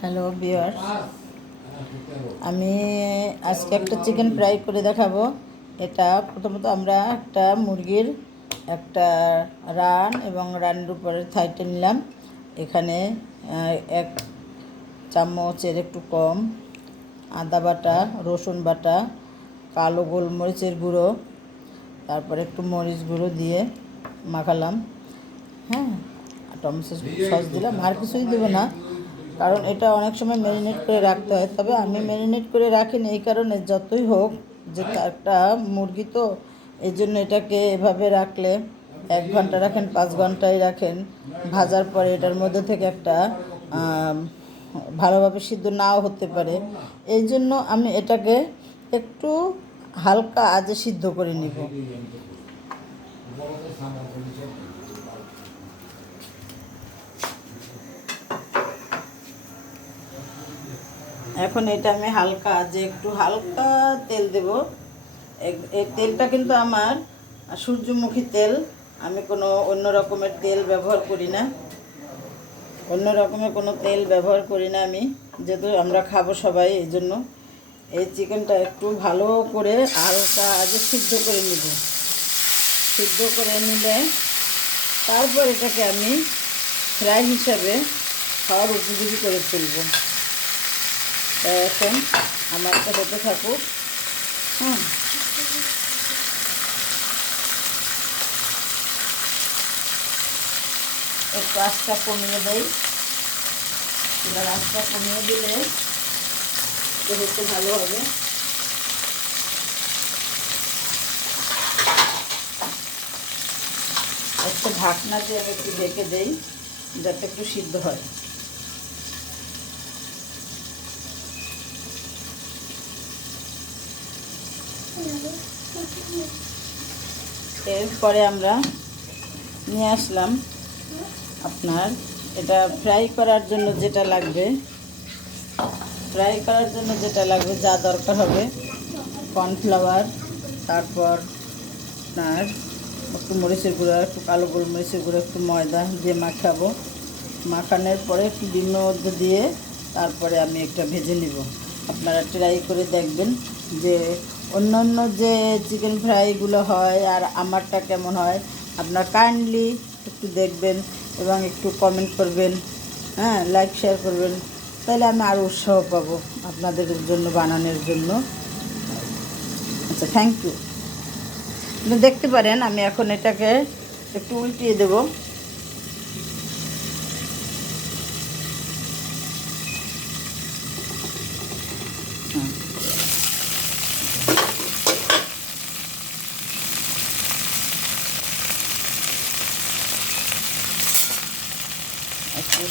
Hello বিয়ার আমি আজকে একটা চিকেন ফ্রাই করে দেখাবো। এটা প্রথমত আমরা একটা মুরগির একটা রান এবং রানের উপরে থাইটে নিলাম। এখানে এক চামচের একটু কম আদা বাটা রসুন বাটা কালো গোলমরিচের গুঁড়ো তারপরে একটু মরিচ গুঁড়ো দিয়ে মাখালাম হ্যাঁ? টমেটো সস দিলাম, আর কিছুই দেবো না। কারণ এটা অনেক সময় ম্যারিনেট করে রাখতে হয়। তবে আমি ম্যারিনেট করে রাখি এই কারণে, যতই হোক যে একটা মুরগি তো, এই জন্য এটাকে এভাবে রাখলে এক ঘণ্টা রাখেন, পাঁচ ঘন্টায় রাখেন। ভাজার পরে এটার মধ্যে থেকে একটা ভালোভাবে সিদ্ধ নাও হতে পারে। এই জন্য আমি এটাকে একটু হালকা আজে সিদ্ধ করে নিব। এখন এটা আমি হালকা যে একটু হালকা তেল দেব। এই তেলটা কিন্তু আমার সূর্যমুখী তেল। আমি কোনো অন্য রকমের তেল ব্যবহার করি না। অন্য রকমের কোনো তেল ব্যবহার করি না আমি, যেহেতু আমরা খাব সবাই, এই জন্য। এই চিকেনটা একটু ভালো করে হালকা আজে সিদ্ধ করে নিব। সিদ্ধ করে নিলে তারপর এটাকে আমি ফ্রাই হিসাবে খাওয়ার উপযোগী করে তুলব। তাই এখন আমারটা হতে থাকুক। হুম। একটু আঁচটা কমিয়ে দেই। এবার আঁচটা কমিয়ে দিলে একটু ভালো হবে একটা ঢাকনা দিয়ে আমি একটু ঢেকে দেই, যাতে একটু সিদ্ধ হয়। এরপরে আমরা নিয়ে আসলাম আপনার, এটা ফ্রাই করার জন্য যেটা লাগবে। ফ্রাই করার জন্য যেটা লাগবে, যা দরকার হবে কর্নফ্লাওয়ার তারপর আপনার একটু মরিচের গুঁড়ো একটু কালো গোলমরিচের গুঁড়ো, একটু ময়দা দিয়ে মাখাবো। মাখানোর পরে একটু ডিমের মধ্যে দিয়ে তারপরে আমি একটা ভেজে নিব। আপনারা ট্রাই করে দেখবেন যে অন্যান্য যে চিকেন ফ্রাইগুলো হয় আর আমারটা কেমন হয়, আপনার কাইন্ডলি একটু দেখবেন এবং একটু কমেন্ট করবেন হ্যাঁ লাইক শেয়ার করবেন। তাহলে আমি আরও উৎসাহ পাবো আপনাদের জন্য, বানানোর জন্য। আচ্ছা থ্যাংক ইউ দেখতে পারেন আমি এখন এটাকে একটু উল্টিয়ে দেব।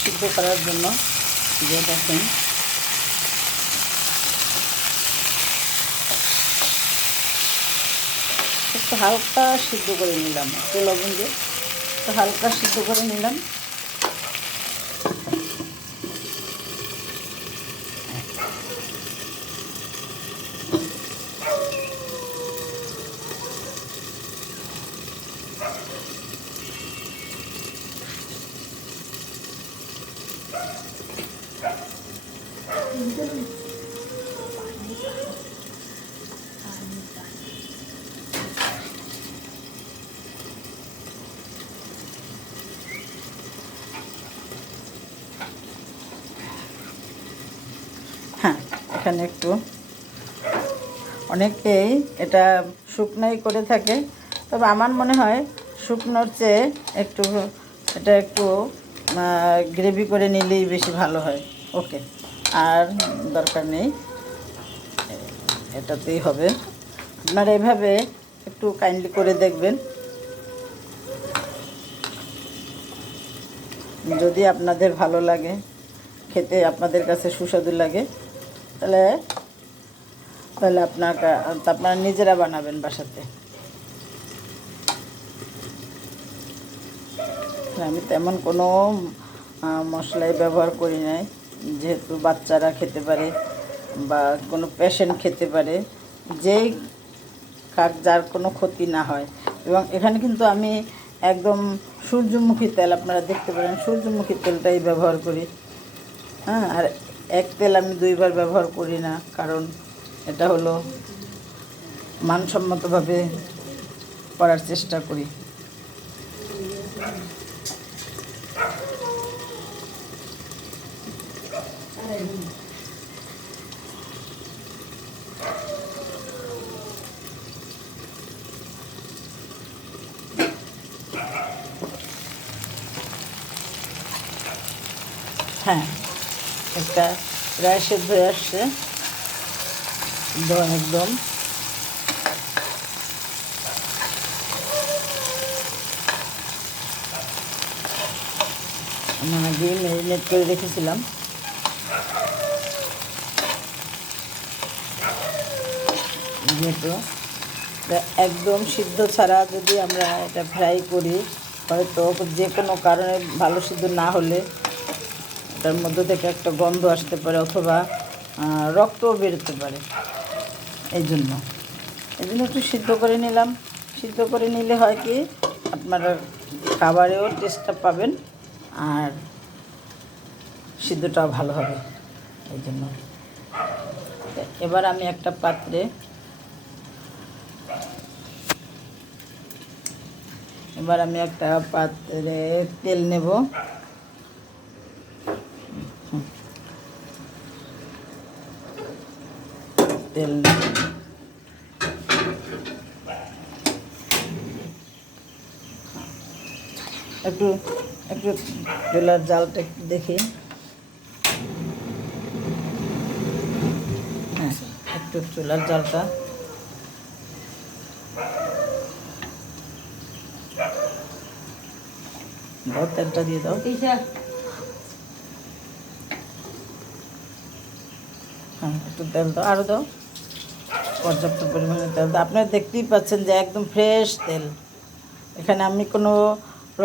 সিদ্ধ করার জন্য যে দেখেন একটু হালকা সিদ্ধ করে নিলাম একটু লবণ দিয়ে একটু হালকা সিদ্ধ করে নিলাম। হ্যাঁ এখানে একটু। অনেকেই এটা শুকনোই করে থাকে, তবে আমার মনে হয় শুকনোর চেয়ে একটু, এটা একটু গ্রেভি করে নিলেই বেশি ভালো হয়। ওকে আর দরকার নেই। এটাতেই হবে। আপনারা এভাবে একটু কাইন্ডলি করে দেখবেন। যদি আপনাদের ভালো লাগে, খেতে আপনাদের কাছে সুস্বাদু লাগে তাহলে তাহলে আপনার আপনারা নিজেরা বানাবেন বাসাতে। আমি তেমন কোনো মশলাই ব্যবহার করি নাই। যেহেতু বাচ্চারা খেতে পারে বা কোনো পেশেন্ট খেতে পারে, যেই খাক, যার কোনো ক্ষতি না হয়। এবং এখানে কিন্তু আমি একদম সূর্যমুখী তেল, আপনারা দেখতে পারেন, সূর্যমুখী তেলটাই ব্যবহার করি। হ্যাঁ আর এক তেল আমি দুইবার ব্যবহার করি না, কারণ এটা হলো মানসম্মতভাবে করার চেষ্টা করি। হ্যাঁ। একটা প্রায় সেদ্ধ হয়ে আসছে। একদম আমি আগে ম্যারিনেট করে রেখেছিলাম। যেহেতু একদম সিদ্ধ ছাড়া যদি আমরা এটা ফ্রাই করি, হয়তো যে কোনো কারণে ভালো সিদ্ধ না হলে তার মধ্যে থেকে একটা গন্ধ আসতে পারে অথবা রক্তও বেরোতে পারে। এই জন্য এই জন্য একটু সিদ্ধ করে নিলাম। সিদ্ধ করে নিলে হয় কি, আপনারা খাবারেও টেস্টটা পাবেন আর সিদ্ধটাও ভালো হবে। এই জন্য এবার আমি একটা পাত্রে এবার আমি একটা পাত্রে তেল নেব। তেল একটু একটু চুলার জালটা একটু দেখি। হ্যাঁ একটু চুলার জালটা। দাও তেলটা দিয়ে দাও। হ্যাঁ একটু তেল দাও আরও দাও। পর্যাপ্ত পরিমাণে তেল। আপনারা দেখতেই পাচ্ছেন যে একদম ফ্রেশ তেল। এখানে আমি কোনো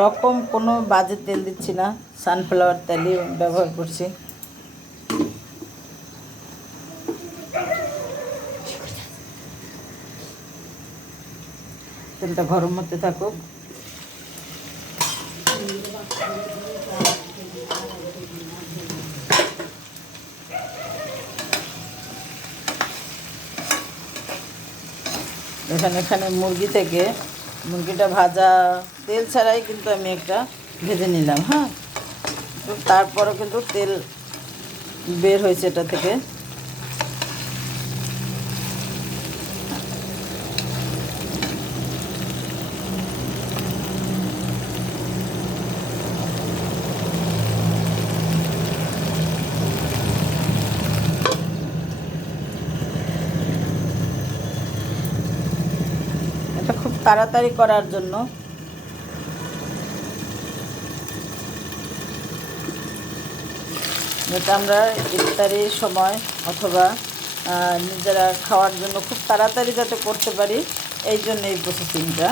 রকম কোনো বাজে তেল দিচ্ছি না। সানফ্লাওয়ার তেলই ব্যবহার করছি। তেলটা গরম হতে থাকুক। এখানে এখানে মুরগি থেকে মুরগিটা ভাজা তেল ছাড়াই কিন্তু আমি একটা ভেজে নিলাম হ্যাঁ? তারপরে কিন্তু তেল বের হয়েছে এটা থেকে এটা খুব তাড়াতাড়ি করার জন্য। যেটা আমরা ইফতারির সময় অথবা নিজেরা খাওয়ার জন্য খুব তাড়াতাড়ি যাতে করতে পারি, এই জন্য এই প্রসেসিংটা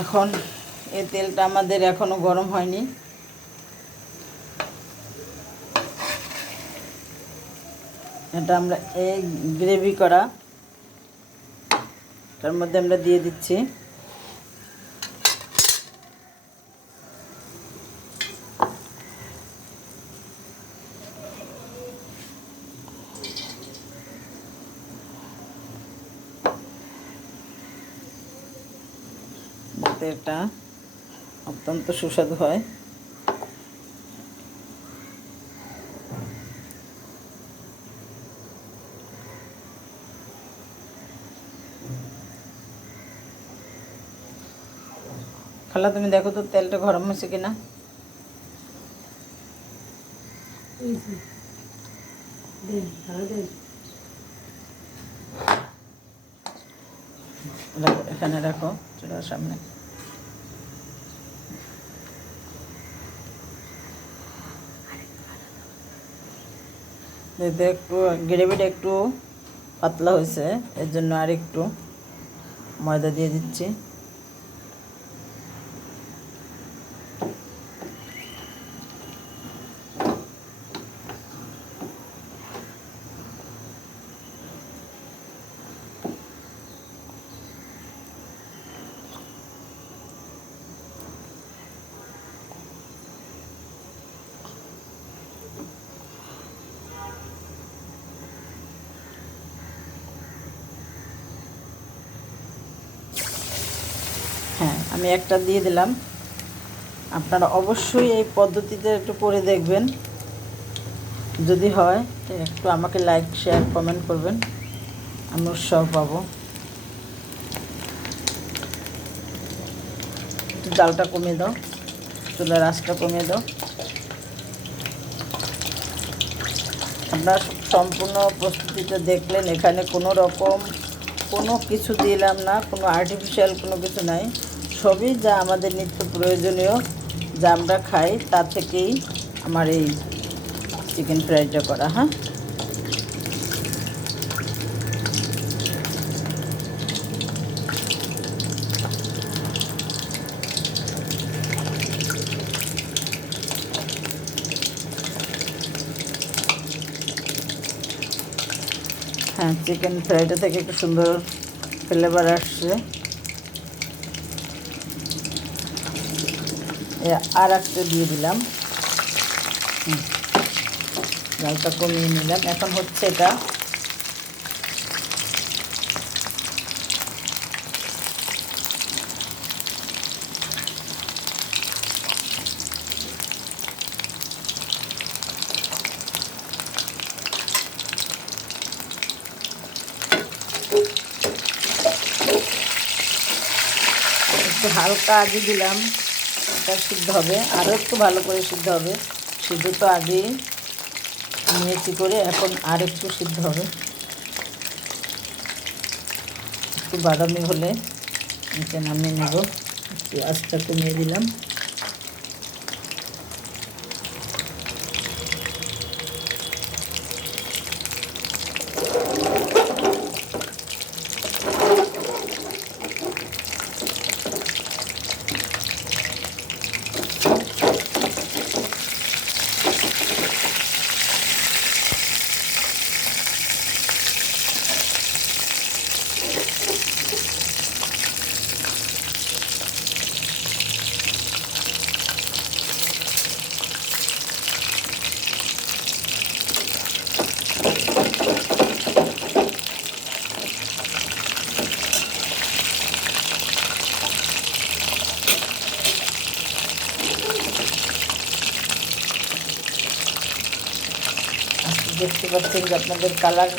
এখন এ তেলটা আমাদের এখনও গরম হয়নি। এটা আমরা এই গ্রেভি করা। তার মধ্যে আমরা দিয়ে দিচ্ছি। এটা অত্যন্ত সুস্বাদু হয়। খালা তুমি দেখো তো তেলটা গরম হয়েছে কিনা? এখানে রাখো চুলার সামনে। এতে একটু গ্রেভিটা একটু পাতলা হয়েছে এর জন্য আর একটু ময়দা দিয়ে দিচ্ছি হ্যাঁ আমি একটা দিয়ে দিলাম। আপনারা অবশ্যই এই পদ্ধতিতে একটু করে দেখবেন। যদি হয় একটু আমাকে লাইক শেয়ার কমেন্ট করবেন। আমি উৎসাহ পাবো। জালটা কমিয়ে দাও। চুলার আঁচটা কমিয়ে দাও। আপনার সম্পূর্ণ প্রস্তুতিটা দেখলেন। এখানে কোনো রকম কোনো কিছু দিলাম না। কোনো আর্টিফিশিয়াল কোনো কিছু নাই। সবই যা আমাদের নিত্য প্রয়োজনীয় যা আমরা খাই, তা থেকেই আমার এই চিকেন ফ্রাইটা করা হ্যাঁ? হ্যাঁ চিকেন ফ্রাইটা থেকে একটু সুন্দর ফ্লেভার আসছে। আর একটা দিয়ে দিলাম। জালটা কমিয়ে নিলাম। এখন হচ্ছে এটা একটু হালকা আগে দিলাম। এটা সিদ্ধ হবে আরও একটু ভালো করে সিদ্ধ হবে। সিদ্ধ তো আগে নিয়েছি করে, এখন আর একটু সিদ্ধ হবে। একটু বাদামি হলে নিচে নামিয়ে নেব। পেঁয়াজটা কমিয়ে দিলাম আজকে দেখতে পাচ্ছেন যে আপনাদের কালার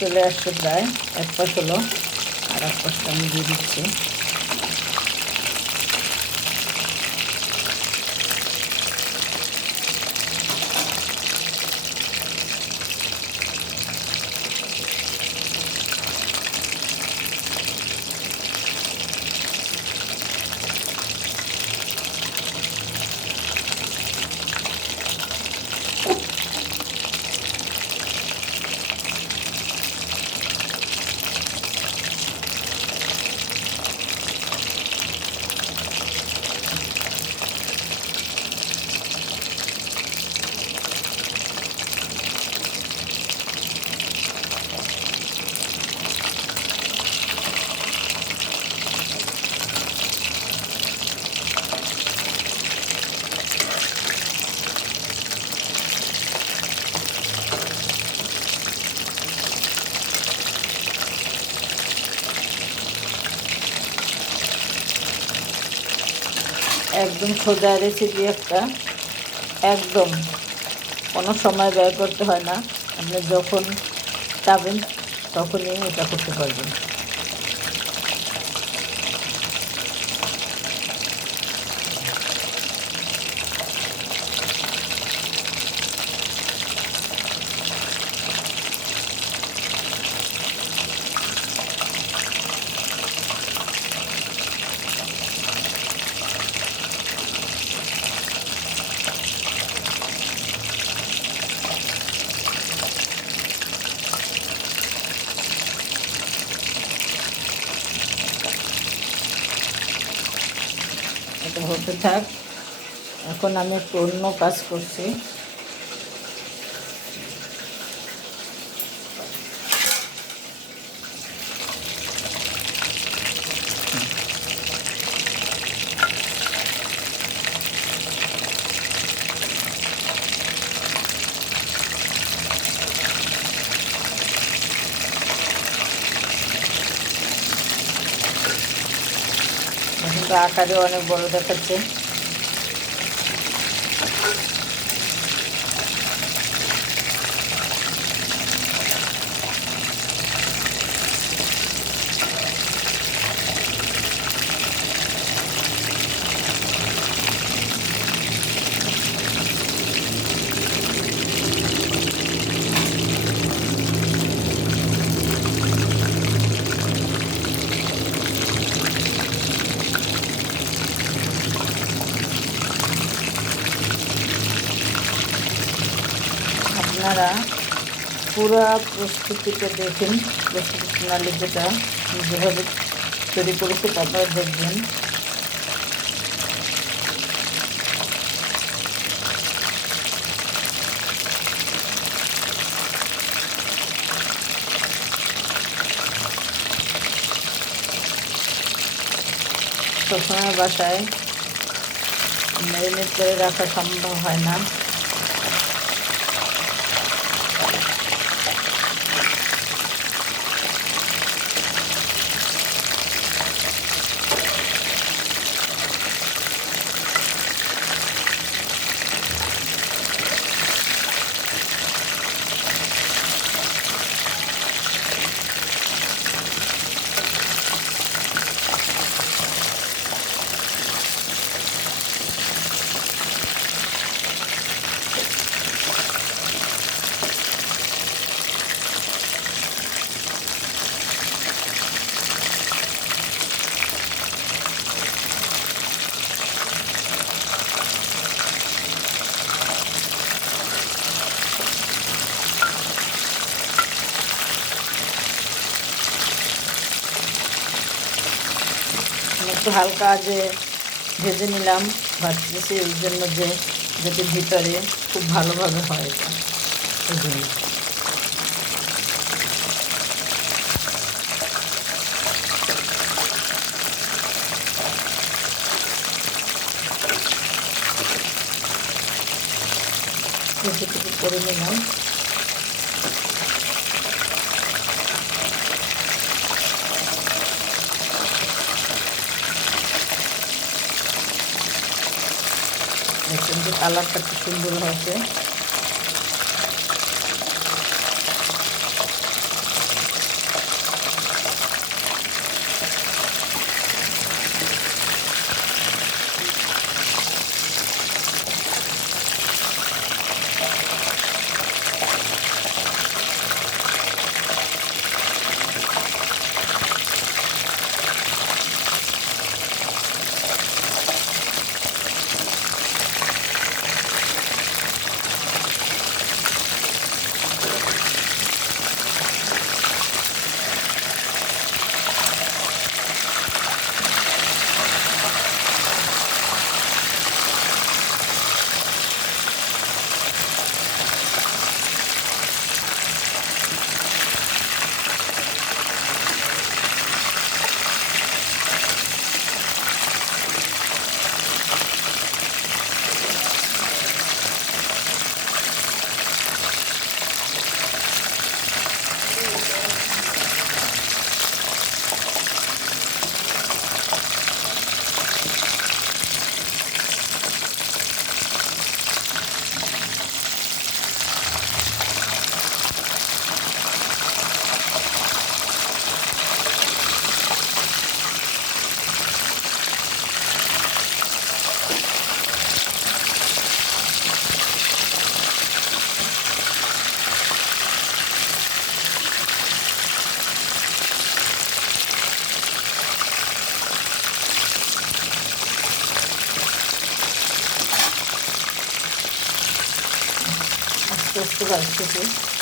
চলে আসছে প্রায় এক পাশ হলো আর এক পাশটা আমি দিয়ে দিচ্ছি। একদম সোজা রেসিপি একটা। একদম। কোনো সময় ব্যয় করতে হয় না। আপনি যখন চাবেন, তখনই এটা করতে পারবেন। থাক। এখন আমি একটু অন্য কাজ করছি কিন্তু আকারে অনেক বড় দেখাচ্ছে। আপনারা পুরো প্রস্তুতিটা দেখেন প্রস্তুতি প্রণালী যেটা যেভাবে তৈরি করেছে আপনারা দেখবেন। সবসময় বাসায় ম্যারিনেট করে রাখা সম্ভব হয় না। হালকা যে ভেজে নিলাম ভাজতেছি ওই জন্য যে যাতে ভিতরে খুব ভালোভাবে হয় এটা। ওই জন্য। করে নিলাম দেখুন যে কালারটা খুব সুন্দর হয়েছে। আস্তে আস্তে বাড়তেছে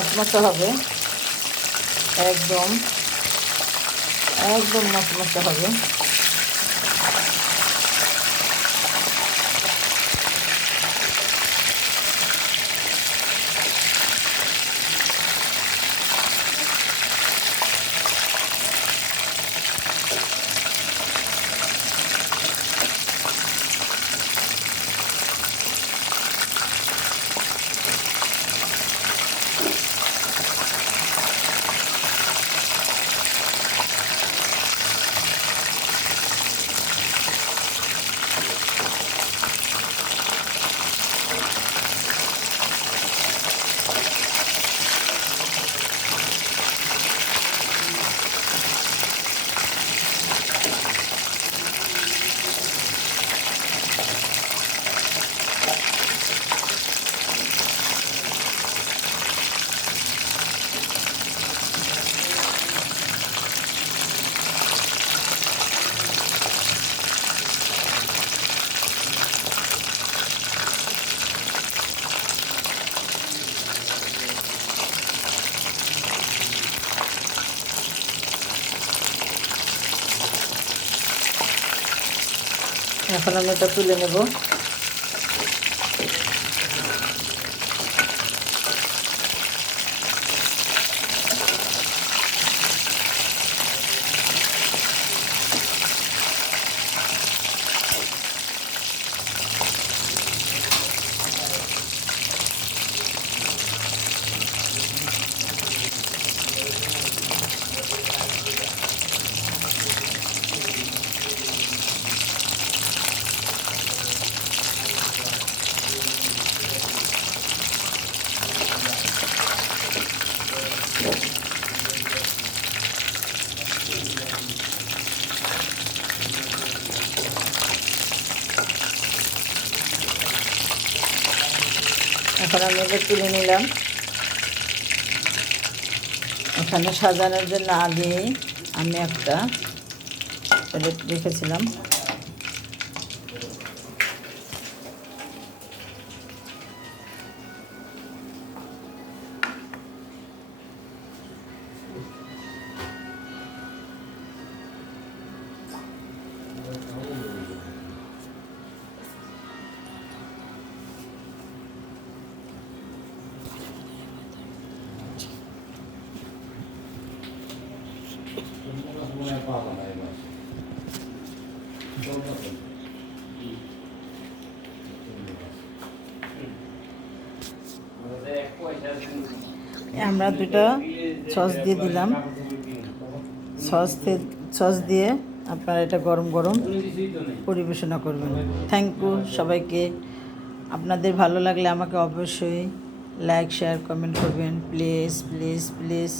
মচমচে হবে। একদম একদম মচমচে হবে। এখন আমি এটা তুলে নেব। আমি তুলে নিলাম। ওখানে সাজানোর জন্য আগে আমি একটা প্লেট রেখেছিলাম। আমরা দুটো সস দিয়ে দিলাম। সস সস দিয়ে আপনারা এটা গরম গরম পরিবেশনা করবেন। থ্যাংক ইউ সবাইকে। আপনাদের ভালো লাগলে আমাকে অবশ্যই লাইক শেয়ার কমেন্ট করবেন। Please please please